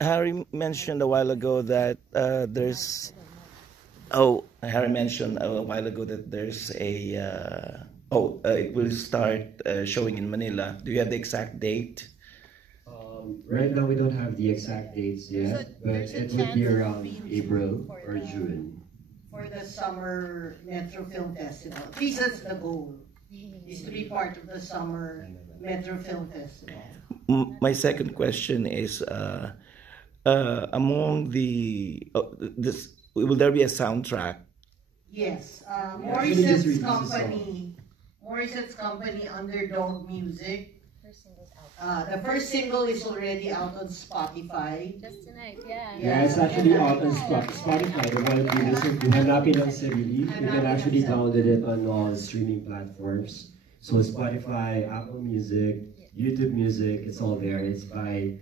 Harry mentioned a while ago that Harry mentioned a while ago that there's it will start showing in Manila. Do you have the exact date? Right now we don't have the exact dates yet, but it would be around April or June. For the summer Metro Film Festival. At least that's the goal, is to be part of the summer Metro Film Festival. My second question is, among will there be a soundtrack? Yes, Just Morissette company, Underdog Music. The first single is already out on Spotify. Just tonight, yeah. Yeah, it's actually out on Spotify. The one you listen to, Hanapin ang Sarili. You can actually download it on all streaming platforms. So Spotify, Apple Music, YouTube Music, it's all there. It's by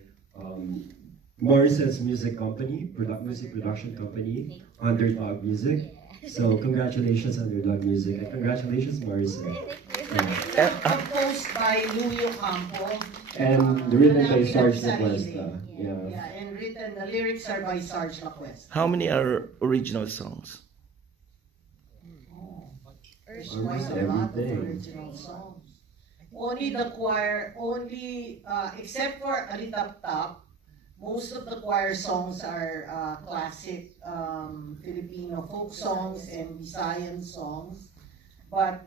Morissette's music company, music production company, Underdog Music. So congratulations, Underdog Music, and congratulations, Morissette. Composed by Louie Ocampo. And written by Sarge Lacuesta. Yeah, and the lyrics are by Sarge Lacuesta. How many are original songs? There's quite a lot of original songs. Only the choir, except for Alitap Tap, most of the choir songs are classic Filipino folk songs and Visayan songs. But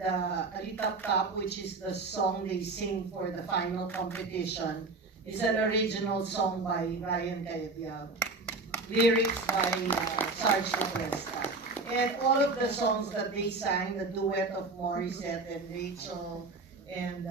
Alitap Tap, which is the song they sing for the final competition, is an original song by Ryan Cayabyab. Lyrics by Sarge Lacuesta. And all of the songs that they sang, the duet of Morissette and Rachel, and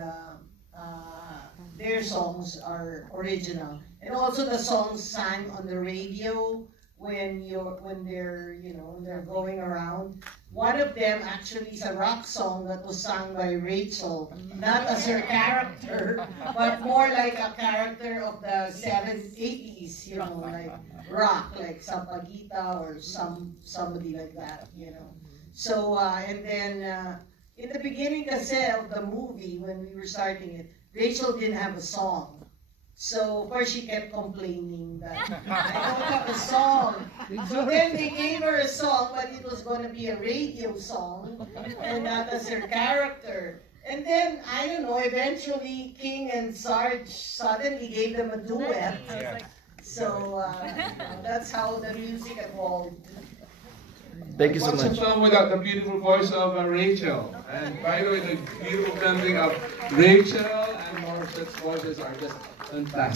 their songs are original. And also the songs sang on the radio when they're going around. One of them actually is a rock song that was sung by Rachel, not as her character, but more like a character of the 70s, 80s, like rock, like Sampaguita or somebody like that, So, and then in the beginning of the movie, when we were starting it, Rachel didn't have a song. So first she kept complaining that I don't have a song. So then they gave her a song, but it was going to be a radio song, and not as her character. And then, I don't know, eventually King and Sarge suddenly gave them a duet. So that's how the music evolved. Thank you so much. What's a film without the beautiful voice of Rachel? And by the way, the beautiful blending of Rachel and Morissette's voices are just fantastic.